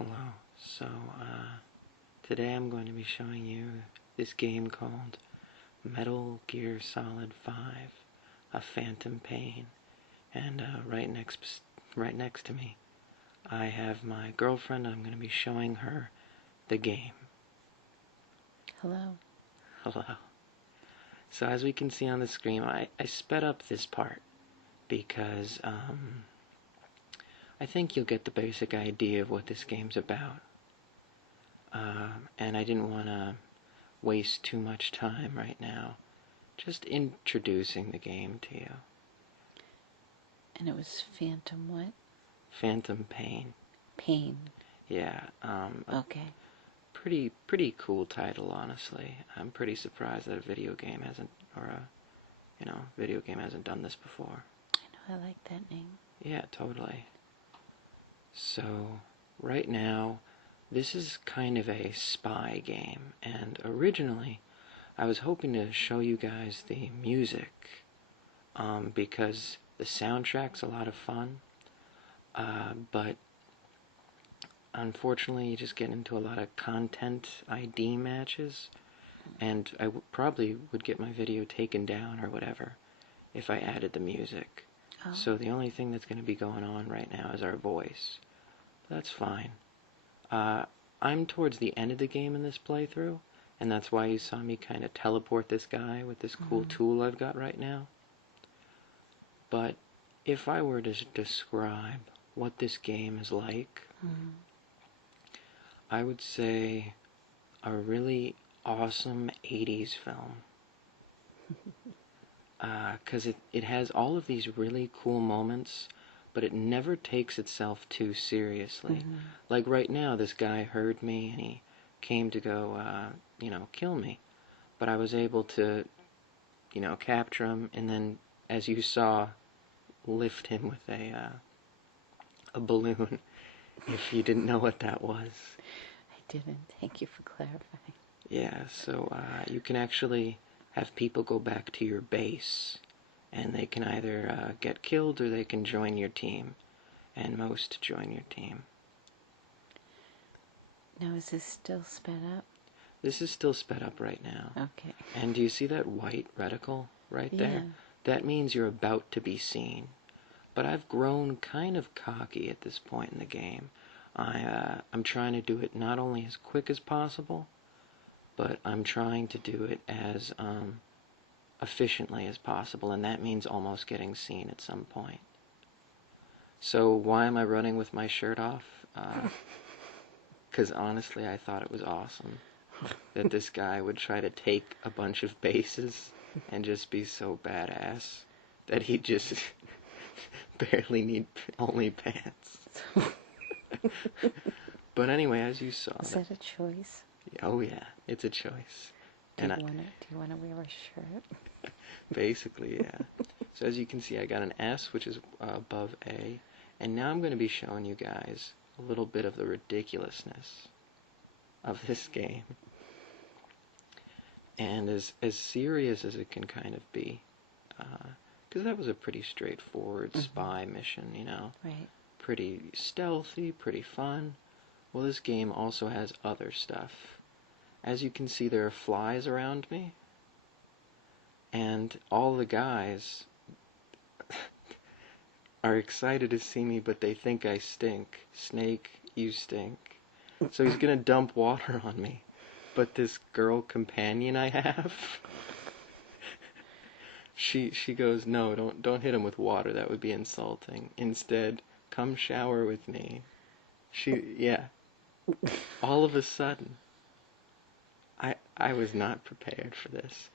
Hello. So, today I'm going to be showing you this game called Metal Gear Solid 5, A Phantom Pain. And right next to me, I have my girlfriend. I'm going to be showing her the game. Hello. Hello. So as we can see on the screen, I sped up this part because I think you'll get the basic idea of what this game's about. And I didn't want to waste too much time right now just introducing the game to you. And it was Phantom what? Phantom Pain. Pain. Yeah. Okay. Pretty cool title, honestly. I'm pretty surprised that a video game hasn't, video game hasn't done this before. I know, I like that name. Yeah, totally. So, right now, this is kind of a spy game, and originally, I was hoping to show you guys the music, because the soundtrack's a lot of fun, but unfortunately you just get into a lot of content ID matches, and I probably would get my video taken down or whatever if I added the music. Oh. So the only thing that's going to be going on right now is our voice. That's fine. I'm towards the end of the game in this playthrough, and that's why you saw me kind of teleport this guy with this cool tool I've got right now. But if I were to describe what this game is like, I would say a really awesome 80s film. Because it has all of these really cool moments, but it never takes itself too seriously. Like right now, this guy heard me and he came to go, kill me. But I was able to, capture him, and then, as you saw, lift him with a balloon, if you didn't know what that was. I didn't. Thank you for clarifying. Yeah, so you can actually have people go back to your base, and they can either get killed or they can join your team, and most join your team. Now, is this still sped up? This is still sped up right now. Okay. And do you see that white reticle right there? Yeah. That means you're about to be seen. But I've grown kind of cocky at this point in the game. I'm trying to do it not only as quick as possible, but I'm trying to do it as efficiently as possible, and that means almost getting seen at some point. So why am I running with my shirt off? Because honestly, I thought it was awesome that this guy would try to take a bunch of bases and just be so badass that he'd just barely need only pants. But anyway, as you saw... Is that a choice? Oh yeah, it's a choice. Do you want to wear a shirt? Basically, yeah. So as you can see, I got an S, which is above A, and now I'm going to be showing you guys a little bit of the ridiculousness of this game. And as serious as it can kind of be, because that was a pretty straightforward spy mission, Right. Pretty stealthy, pretty fun. Well, this game also has other stuff. As you can see, there are flies around me, and all the guys are excited to see me, but they think I stink. Snake, you stink. So he's gonna dump water on me. But this girl companion I have, she goes, no, don't hit him with water, that would be insulting. Instead, come shower with me. All of a sudden, I was not prepared for this.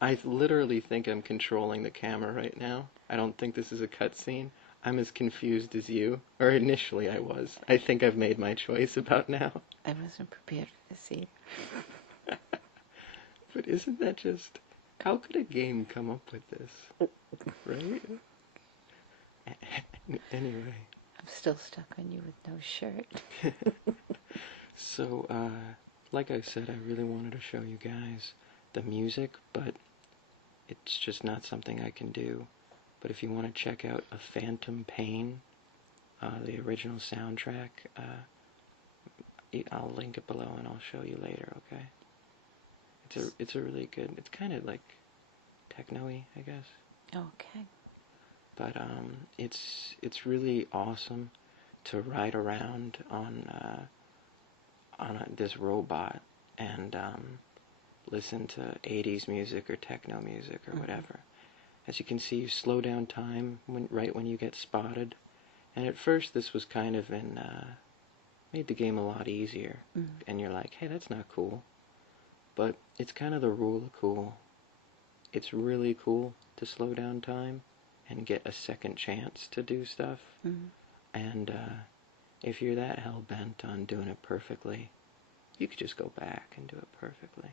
I literally think I'm controlling the camera right now. I don't think this is a cutscene. I'm as confused as you, or initially I was. I think I've made my choice about now. I wasn't prepared for this either. But isn't that just... How could a game come up with this? Right? Anyway. I'm still stuck on you with no shirt. So, like I said, I really wanted to show you guys the music, but it's just not something I can do. But if you want to check out A Phantom Pain, the original soundtrack, I'll link it below and I'll show you later, okay? It's a really good, it's kind of like techno-y, I guess. Okay. But it's really awesome to ride around on this robot and listen to 80s music or techno music or whatever. As you can see, you slow down time right when you get spotted. And at first, this was kind of made the game a lot easier. And you're like, hey, that's not cool. But it's kind of the rule of cool. It's really cool to slow down time and get a second chance to do stuff. And if you're that hell-bent on doing it perfectly, you could just go back and do it perfectly.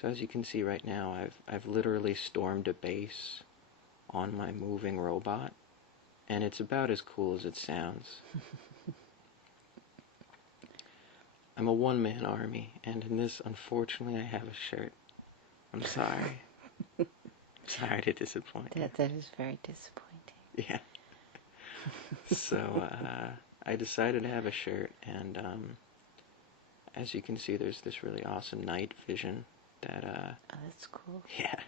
So as you can see right now, I've literally stormed a base on my moving robot, and it's about as cool as it sounds. I'm a one-man army, and in this, unfortunately, I have a shirt. I'm sorry. Sorry to disappoint you. That is very disappointing. Yeah. So I decided to have a shirt, and as you can see, there's this really awesome night vision that Oh, that's cool. yeah,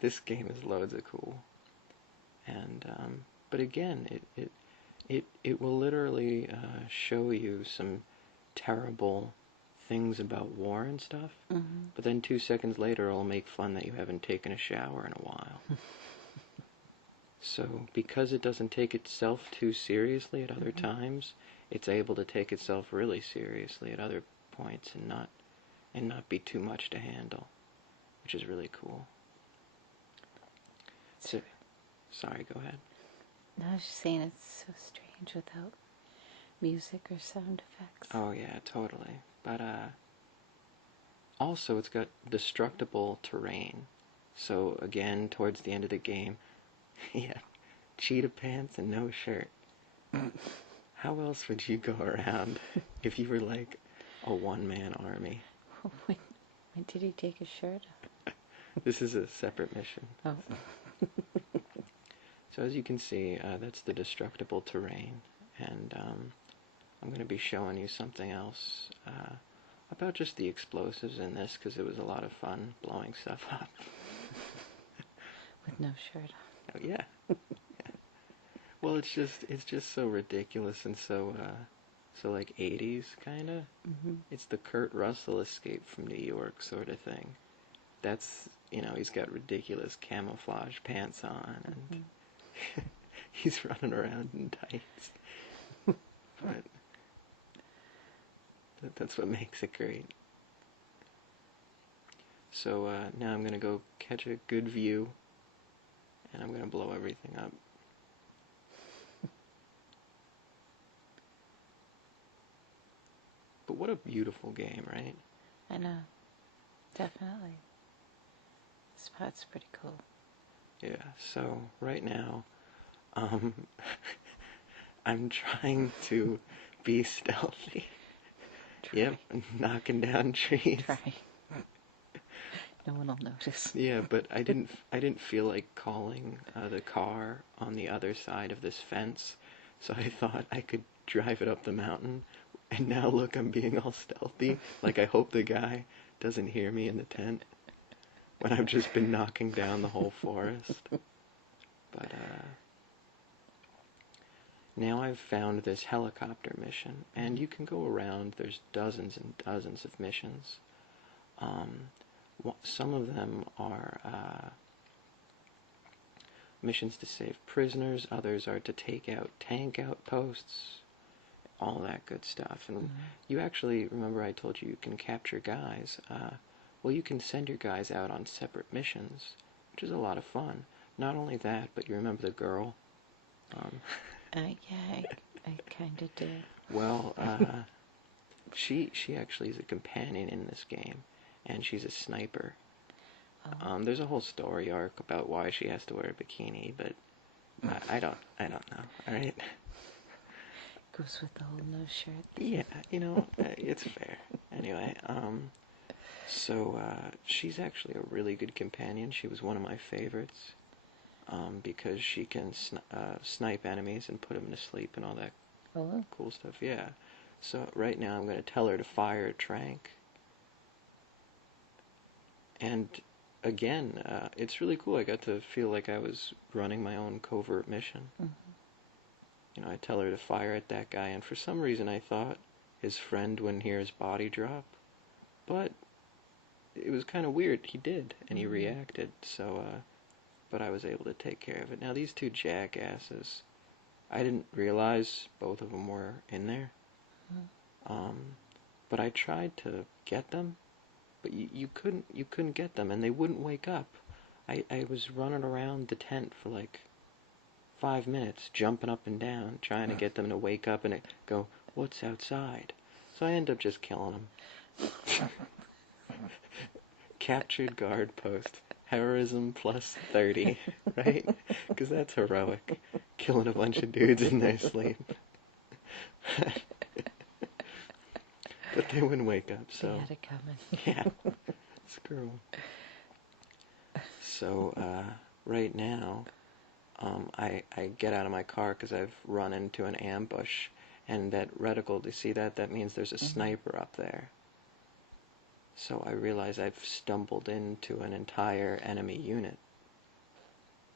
this game is loads of cool. And but again, it will literally show you some terrible things about war and stuff, but then 2 seconds later it'll make fun that you haven't taken a shower in a while. So because it doesn't take itself too seriously at other times, it's able to take itself really seriously at other points and not be too much to handle, which is really cool. So, sorry, go ahead. No, I was just saying it's so strange without music or sound effects. Oh yeah, totally. But also it's got destructible terrain. So again, towards the end of the game, yeah, cheetah pants and no shirt. How else would you go around if you were like a one-man army? When did he take his shirt off? This is a separate mission. Oh. So as you can see, that's the destructible terrain, and I'm going to be showing you something else about just the explosives in this, because it was a lot of fun blowing stuff up. With no shirt on. Oh, yeah. Yeah. Well, it's just so ridiculous and so like 80s kind of. It's the Kurt Russell Escape from New York sort of thing. That's, he's got ridiculous camouflage pants on, and he's running around in tights. But that's what makes it great. So now I'm going to go catch a good view, and I'm going to blow everything up. But what a beautiful game, right? I know. Definitely. This spot's pretty cool. Yeah, so right now, I'm trying to be stealthy. Yep, knocking down trees. Try. No one will notice. Yeah, but I didn't feel like calling the car on the other side of this fence, so I thought I could drive it up the mountain. And now look, I'm being all stealthy. Like, I hope the guy doesn't hear me in the tent when I've just been knocking down the whole forest. But now I've found this helicopter mission, and you can go around. There's dozens and dozens of missions. Some of them are missions to save prisoners. Others are to take out tank outposts. All that good stuff. And you actually, remember I told you can capture guys. Well, you can send your guys out on separate missions, which is a lot of fun. Not only that, but you remember the girl? Yeah, I kind of do. Well, she actually is a companion in this game, and she's a sniper. Oh. There's a whole story arc about why she has to wear a bikini, but I don't know. All right. Goes with the whole no shirt thing. Yeah, it's fair. Anyway, so she's actually a really good companion. She was one of my favorites because she can snipe enemies and put them to sleep and all that cool stuff. Yeah. So right now I'm going to tell her to fire a trank. And again, it's really cool. I got to feel like I was running my own covert mission. You know, I tell her to fire at that guy, and for some reason I thought his friend wouldn't hear his body drop. But it was kind of weird. He did, and he reacted. So, but I was able to take care of it. Now, these two jackasses, I didn't realize both of them were in there. Um, but I tried to get them, but you couldn't get them, and they wouldn't wake up. I was running around the tent for like 5 minutes, jumping up and down, trying to get them to wake up and go, "What's outside?" So I end up just killing them. Captured guard post. Heroism plus 30, right? Because that's heroic. Killing a bunch of dudes in their sleep. But they wouldn't wake up, so... They had it coming. Yeah. Screw 'em. So, right now, I get out of my car because I've run into an ambush. And that reticle, do you see that? That means there's a sniper up there. So I realize I've stumbled into an entire enemy unit.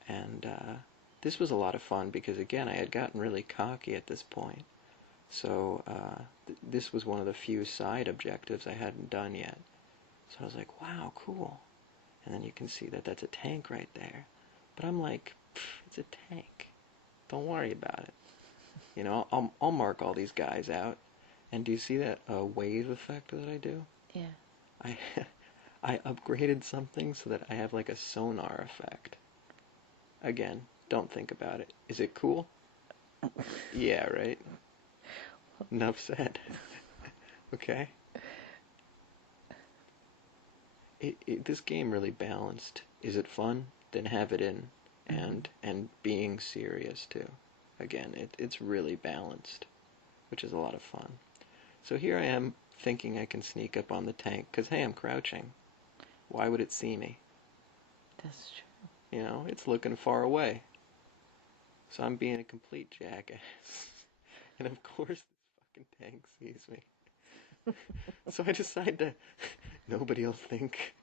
And this was a lot of fun because, again, I had gotten really cocky at this point. So this was one of the few side objectives I hadn't done yet. So I was like, wow, cool. And then you can see that that's a tank right there. But I'm like, it's a tank. Don't worry about it. You know, I'll mark all these guys out. And do you see that wave effect that I do? Yeah. I upgraded something so that I have like a sonar effect. Again, don't think about it. Is it cool? Yeah, right? Enough said. Okay? This game really balanced. Is it fun? Then have it in. And being serious too. Again, it's really balanced, which is a lot of fun. So here I am thinking I can sneak up on the tank, because hey, I'm crouching. Why would it see me? That's true. You know, it's looking far away. So I'm being a complete jackass. And of course this fucking tank sees me. So I decide to... Nobody will think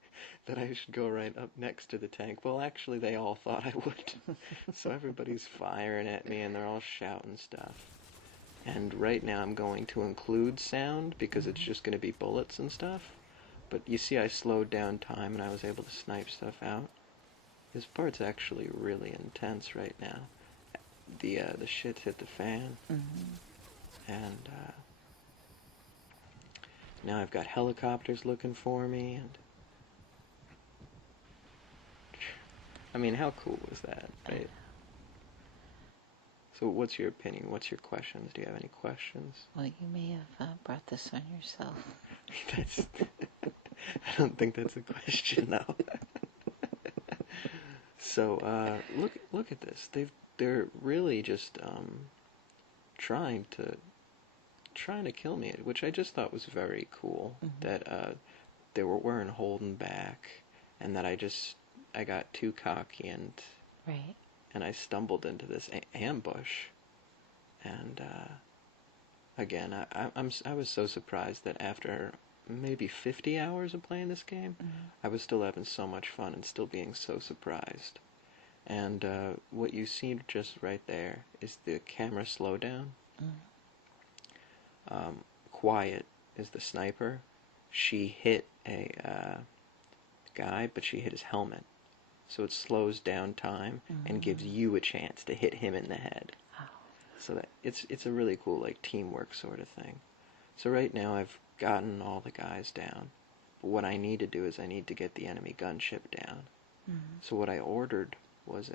that I should go right up next to the tank. Well, actually, they all thought I would. So everybody's firing at me and they're all shouting stuff. And right now I'm going to include sound because it's just going to be bullets and stuff. But you see I slowed down time and I was able to snipe stuff out. This part's actually really intense right now. The shit's hit the fan. And now I've got helicopters looking for me, and I mean, how cool was that, right? So what's your opinion? What's your questions? Do you have any questions? Well, you may have brought this on yourself. That's... I don't think that's a question, though. So, look at this. They're really just trying to kill me, which I just thought was very cool. That they weren't holding back, and that I got too cocky Right. and I stumbled into this ambush. And again, I was so surprised that after maybe 50 hours of playing this game, I was still having so much fun and still being so surprised. And what you see just right there is the camera slowdown. Quiet is the sniper. She hit a guy, but she hit his helmet. So it slows down time and gives you a chance to hit him in the head. Oh. So that it's a really cool like teamwork sort of thing. So right now I've gotten all the guys down. But what I need to do is I need to get the enemy gunship down. So what I ordered was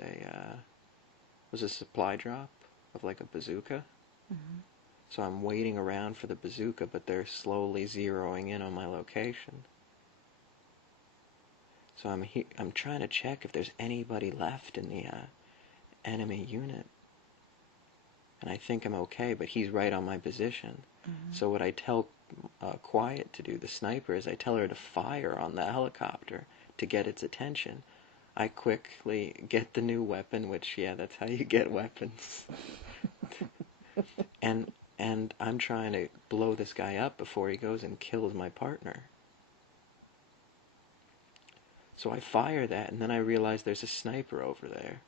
a supply drop of like a bazooka. So I'm waiting around for the bazooka, but they're slowly zeroing in on my location. So I'm trying to check if there's anybody left in the enemy unit. And I think I'm okay, but he's right on my position. So what I tell Quiet to do, the sniper, is I tell her to fire on the helicopter to get its attention. I quickly get the new weapon, which, yeah, that's how you get weapons. and and I'm trying to blow this guy up before he goes and kills my partner. So I fire that, and then I realize there's a sniper over there.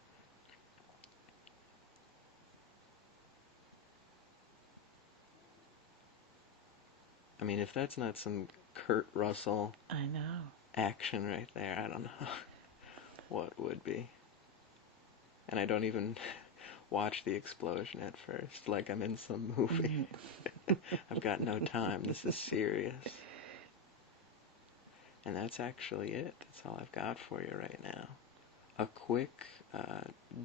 I mean, if that's not some Kurt Russell I know. action right there, I don't know what would be. And I don't even watch the explosion at first, like I'm in some movie. I've got no time. This is serious. And that's actually it. That's all I've got for you right now. A quick,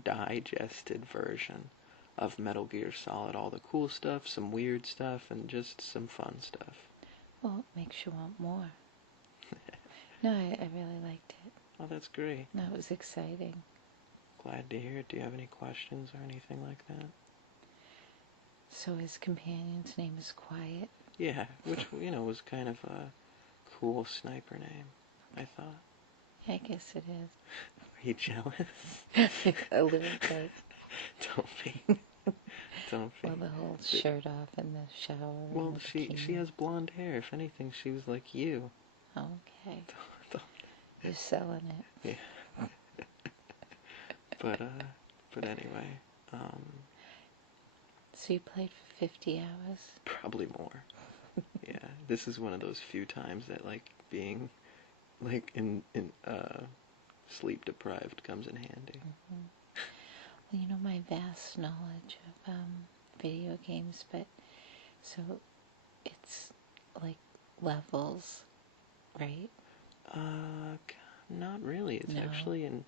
digested version of Metal Gear Solid. All the cool stuff, some weird stuff, and just some fun stuff. Well, it makes you want more. No, I really liked it. Oh, that's great. No, it was exciting. Glad to hear it. Do you have any questions or anything like that? So his companion's name is Quiet? Yeah, which, was kind of a cool sniper name, I thought. Yeah, I guess it is. Are you jealous? A little bit. Don't be. Don't be. Well, the whole shirt off in the shower. Well, she has blonde hair. If anything, she was like you. Okay. You're selling it. Yeah. But anyway, So you played for 50 hours? probably more. Yeah, this is one of those few times that, like, being, like, in sleep deprived comes in handy. Well, my vast knowledge of video games, but so it's like levels, right? Not really. It's No. actually in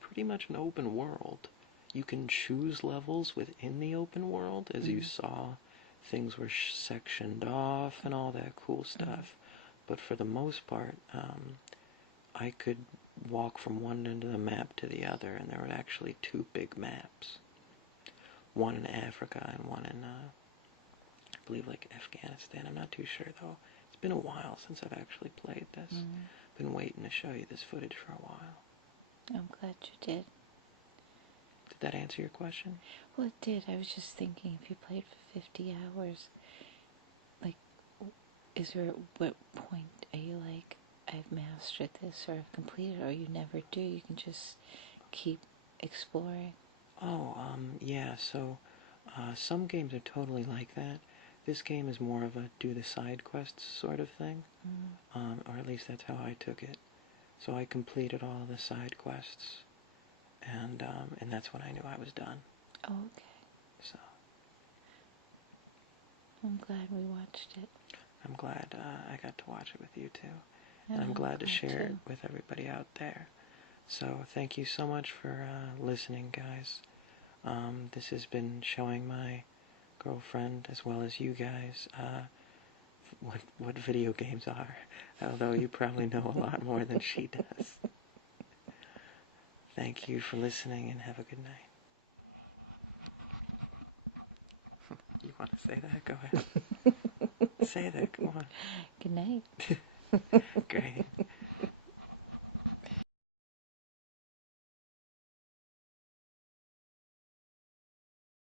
pretty much an open world. You can choose levels within the open world, as you saw. Things were sectioned off and all that cool stuff. But for the most part, I could walk from one end of the map to the other, and there were actually two big maps. One in Africa and one in, I believe, like Afghanistan. I'm not too sure, though. It's been a while since I've actually played this. Been waiting to show you this footage for a while. I'm glad you did. Did that answer your question? Well, it did. I was just thinking, if you played for 50 hours, like, is there, at what point are you like, I've mastered this or I've completed it, or you never do? You can just keep exploring. Oh, yeah, so some games are totally like that. This game is more of a do the side quests sort of thing, or at least that's how I took it. So I completed all the side quests, and that's when I knew I was done. Oh, okay. So I'm glad we watched it. I'm glad I got to watch it with you too, Yeah, and I'm glad to share it too. with everybody out there. So thank you so much for listening, guys. This has been showing my girlfriend as well as you guys what video games are, although you probably know a lot more than she does. Thank you for listening, and have a good night. You want to say that? Go ahead. Say that, come on. Good night. Great.